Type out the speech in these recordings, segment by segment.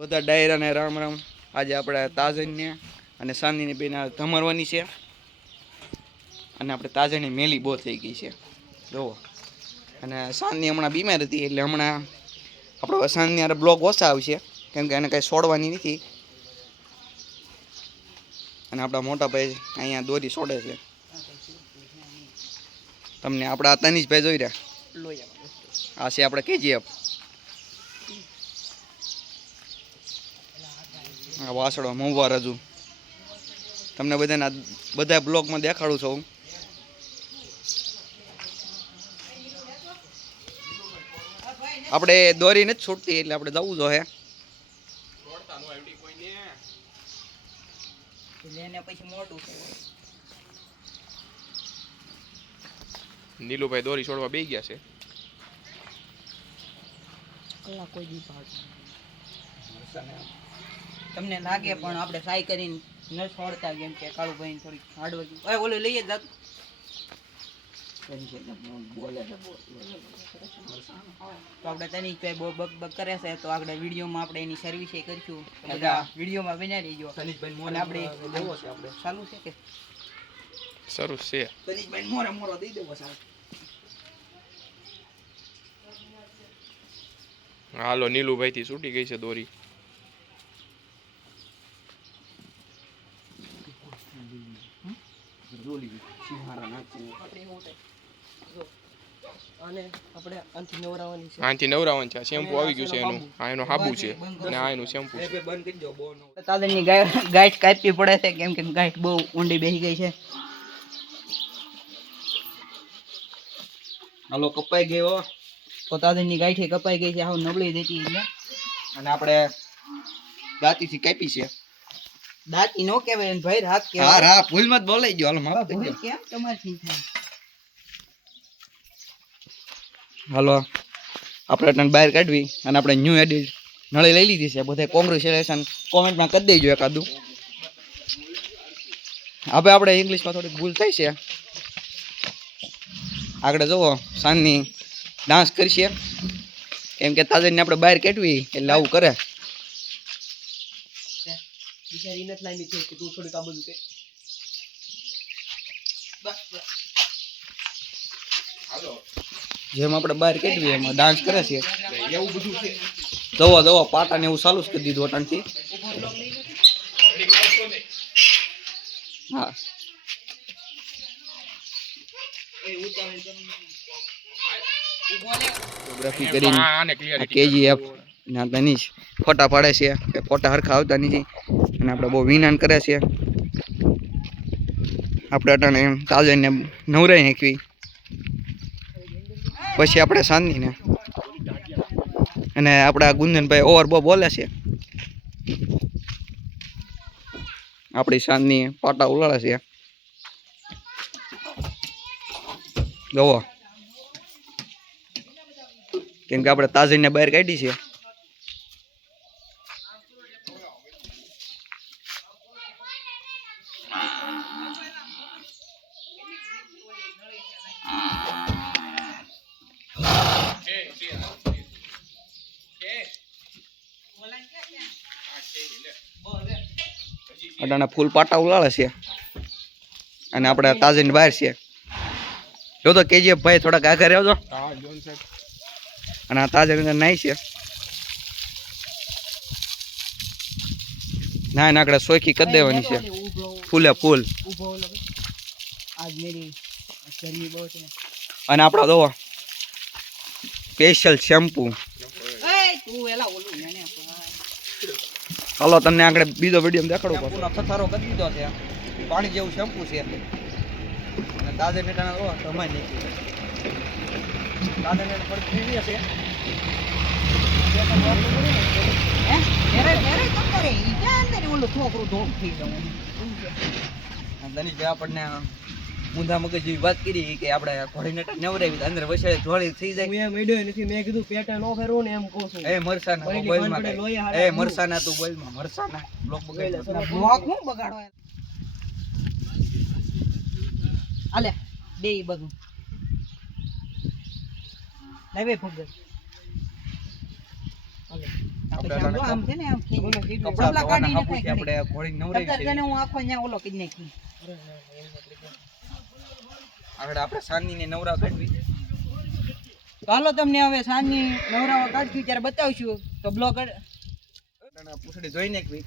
બધા ડાયરાને રામ રામ. આજે આપણે તાજનને અને સાંદીની બેન ધમરવાની છે. અને આપણે તાજણની મેલી બહુ થઈ ગઈ છે. જુઓ. અને સાંજની હમણાં બીમાર હતી એટલે હમણાં આપણો સાંજની અરે બ્લોગ ઓછા આવશે. કેમ કે એને કાંઈ છોડવાની નથી. અને આપણા મોટા ભાઈ અહીંયા દોરી છોડે છે. તમને આપણા તનીશભાઈ જોઈ રહ્યા? આ છે આપણે કેજીએફ. વાસળો મહુવા રજુ તમને બધાના બધા બ્લોગમાં દેખાડું છું આપણે દોરી નથી છૂટતી એટલે આપણે જવું જોઈએ હે પછી નીલુભાઈ દોરી છોડવા બે ગયા છે. કલાક કોઈ દી ભાગ તમને લાગે પણ આપણે ટ્રાય કરીને ન છોડતા કેમ કે કાળુભાઈ થોડીક હાર્ડવર્ક અરે ઓલું લઈએ જ તો આપણે તનિષભાઈ બહુ બક બક કરે છે તો આપણે વિડીયોમાં આપણે એની સર્વિસ એ કરીશું. બધા વિડીયોમાં બના રહીજો. આપણે ચાલુ છે કે? સારું છે. તનિષભાઈ મોરે મોરો દઈ દેવો સાહેબ હાલો નીલુભાઈ થી છૂટી ગઈ છે દોરી. અને આપણે અંતિ નવરાવાની છે. આથી નવરાવન છે. શેમ્પુ આવી ગયું છે એનું. આ એનો હાબુ છે. અને આ એનું શેમ્પુ છે. બંધ કરી દો બહુ ન તાદરની ગાઈટ કાપવી પડે છે કેમ કે ગાઈટ બહુ ઊંડી બેસી ગઈ છે. હાલો કપાઈ ગયો તો તાદરની ગાંઠે કપાઈ ગઈ છે. હાવ નબળી દેતી એટલે અને આપણે દાંતીથી કાપી છે. દાંતી નો કહેવાય ને ભાઈ હા કહેવાય. હા ભૂલમાં મત બોલાઈ ગયો. હાલો માફ કરી કેમ તમારથી થાય? હાલો આપણે તને બહાર કાઢવી અને આપણે ન્યૂ એડિટ નળી લઈ લીધી છે. બધા કોંગ્રેચ્યુલેશન કોમેન્ટમાં કરી દેજો એકાદું. હવે આપણે ઇંગ્લિશમાં થોડીક ભૂલ થઈ છે. આગળ જુઓ સાંજની ડાન્સ કરશે કેમ કે તાજેને આપણે બહાર કાઢવી એટલે આવું કરે. બિચારી નથી લાવી છે કે તું થોડીક આ બધું કે. જેમ આપણે બહાર કેટલી એમાં ડાન્સ કરે છે. જવો જવો પાટા ને એવું ચાલુ જ કરી દીધું અટાણથી. હા. ફોટોગ્રાફી કરીને આ- આને ક્લિયર કેજીએફ ના તનીશ ફોટા પાડે છે. ફોટા હરખા આવતા નથી. અને આપણે બહુ વિનાન કરે છે. આપણે અટાણે તાજને નવરાઈ નાખવી. પછી આપણે શાંતિને અને આપણા ગુંજનભાઈ ઓવર બહુ બોલે છે. આપણી શાંતની પાટા ઉલાળે છે. જોવો. કેમ કે આપણે તાજીને બહાર કાઢી છે. અટાણા ફૂલ પાટા ઉલાળે છે. અને આપણે તાજન બહાર છે. જો તો કેજીએફ ભાઈ થોડાક આગળ આવજો. અને આ તાજન અંદર નાઈ છે. ના ના આપણે સોયખી કરી દેવાની છે. ફૂલે ફૂલ. અને આપણા દો સ્પેશિયલ શેમ્પુ હાલો તમને આગળ બીજો વીડિયો દેખાડો શેમ્પૂનો થથારો કરી દીધો છે. પાણી જેવું શેમ્પુ છે. અને દાદર મેટાના ઓ તમાય નહીં દાદે ને પર પીવી છે આપણને ઊંધા મગજ જેવી વાત કરી કે આપણે ઘોડીને નવરાવી અંદર વસાડે જોડી થઈ જાય. મેં મેડ્યો નથી મેં કીધું પેટે નો ફેરવું ને એમ કહું છું. એ મરસાના બોલમાં એ મરસાના તું બોલમાં મરસાના. બ્લોક બગાડ્યો. બ્લોક હું બગાડો આલે બે ઈ લાવે પછી આમ છે ને આમ ખેંચી. કપડાં કપડાં ધોવાના કાઢીને હાબુ છે કાંઈ આપણે ઘોડીને નવરાવી છે. હું આખો અહીંયા ઓલો કરી નાખી. આગળ આપણે સાંજની નવરા કાઢવી તો તમને હવે સાંજની નવરાવા કાઢશું ત્યારે બતાવશું. તો બ્લોગ પૂછડી જોઈ નાખવી.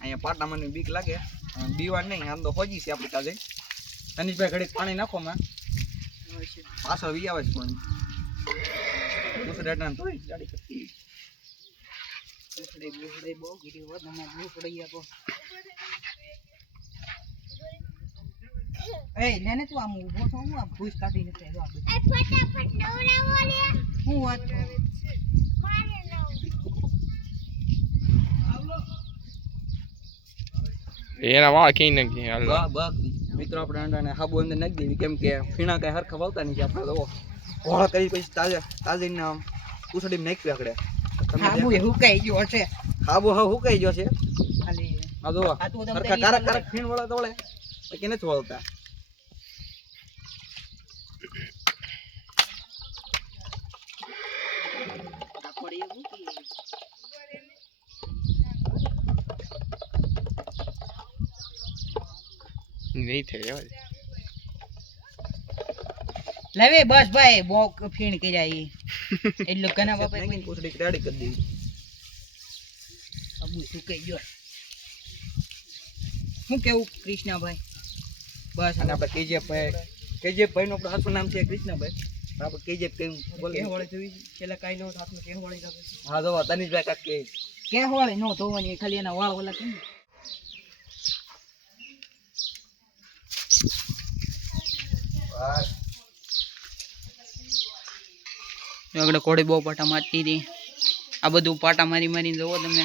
અહીંયા પાટામાં બીક લાગે. બીવા નહીં આમ તો હોજી છે આપણી તાજે તનિષભાઈ ઘડીક પાણી નાખો માં. પાછો વી આવે છે પાણી. પૂછડી અટાણે. થોડી જાડી કરતી. બુસડી બુસડી બહુ ગીરી હોત અમે બુસડી આપો એ લેને તું આમ ઊભો છો? હું આ ભૂસ કાઢી નથી ફટાફટ દોડાવો લે હું વાત એના વાળ કઈ નાખી હાલ. બા બા મિત્રો આપણે અંડાને હાબુ અંદર નાખી દેવી કેમ કે ફીણા કઈ હરખા વાવતા નથી આપણે તો ઘોડા કરી પછી તાજે તાજીને આમ પૂછડીમાં નાખવી આપણે ખાબુ એ હુકાઈ ગયો છે ખાબુ હા હુકાઈ ગયો છે? ખાલી આ જો તમે કારક કારક ફીણ વળે તો વળે નથી વળતા. કે નહીં થાય યાર લાવે બસ ભાઈ બો ફીણ કરી ઈ. એટલે ઘણા બાપા કોથડી પૂછડી રેડી કરી દેવી અબુ સુકાઈ ગયો. શું કેવું કૃષ્ણભાઈ? બસ. અને આપણે કેજીએફ ભાઈ કેજીએફ ભાઈ નું આપણું સાચું નામ છે કૃષ્ણભાઈ. આપણે કેજીએફ કઈ બોલે. પેલા કાંઈ નો હાથમાં કેહ વાળી લાગે હા જો તનિષભાઈ કાક કે કેહ. વાળી નો ધોવાની ખાલી એના વાળ ઓલા કેમ? આગળ કોડી બહુ પાટા મારતી હતી. આ બધું પાટા મારી મારી જવો તમે.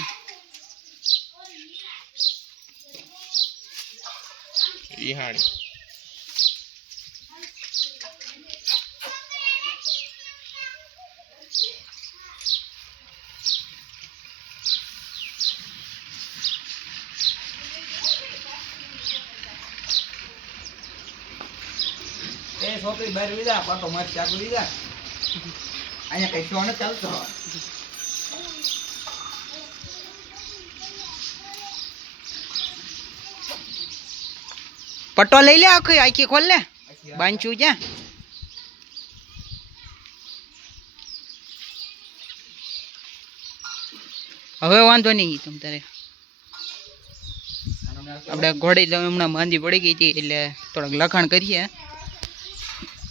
એ છોકરી બહાર લીધા પાટો મારી ચાકુ લીધા. અહીંયા કઈ સોનો ચાલતો. પટ્ટો લઈ લે આખી આખી ખોલ લે બાંચું જ્યાં. હવે વાંધો નહીં તમ તારે. આપણે ઘોડી હમણાં માંદી પડી ગઈ હતી એટલે થોડોક લખાણ કરીએ.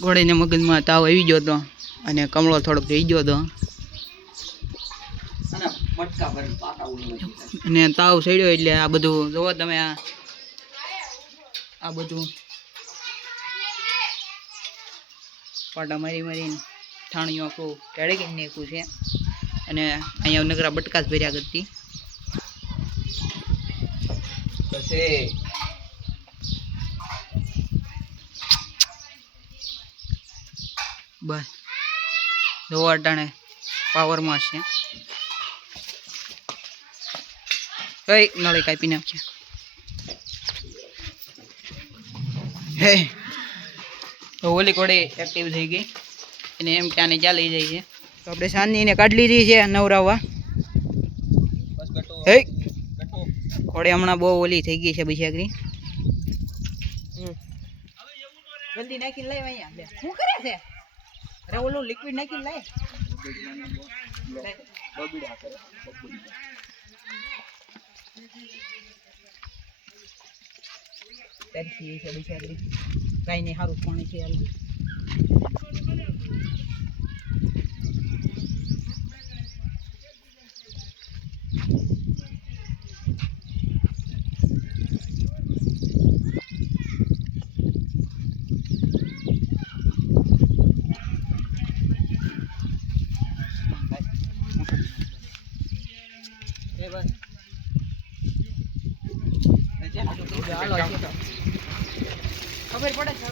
ઘોડીને મગજમાં તાવ આવી ગયો હતો અને કમળો થોડોક રહી ગયો હતો અને તાવ સડ્યો એટલે આ બધું જોવો તમે આ આ બધું. પાટા મારી મારીને ઠાણિયું આખું ટેડકી નાખ્યું છે. અને અહીંયા નકરા બટકા જ ભર્યા કરતી. બસ. જોવો અટાણે પાવરમાં છે. કઈ નળી કાપી નાખશે હે તો ઓલી કોડે એક્ટિવ થઈ ગઈ. અને એમ કે ક્યાં ચાલી જાય છે તો આપણે સાંજની એને કાઢી લીધી છે નવરાવવા હે કોડે હમણાં બહુ ઓલી થઈ ગઈ છે બિચારી જલ્દી નાખી લાવ અહીંયા. શું કરે છે? અરે ઓલું લિક્વિડ નાખી લે બબીડા કરે બબીડા તરસી છે બિચારી કાંઈ નહીં, સારું, પાણી છે ખબર પડે છે.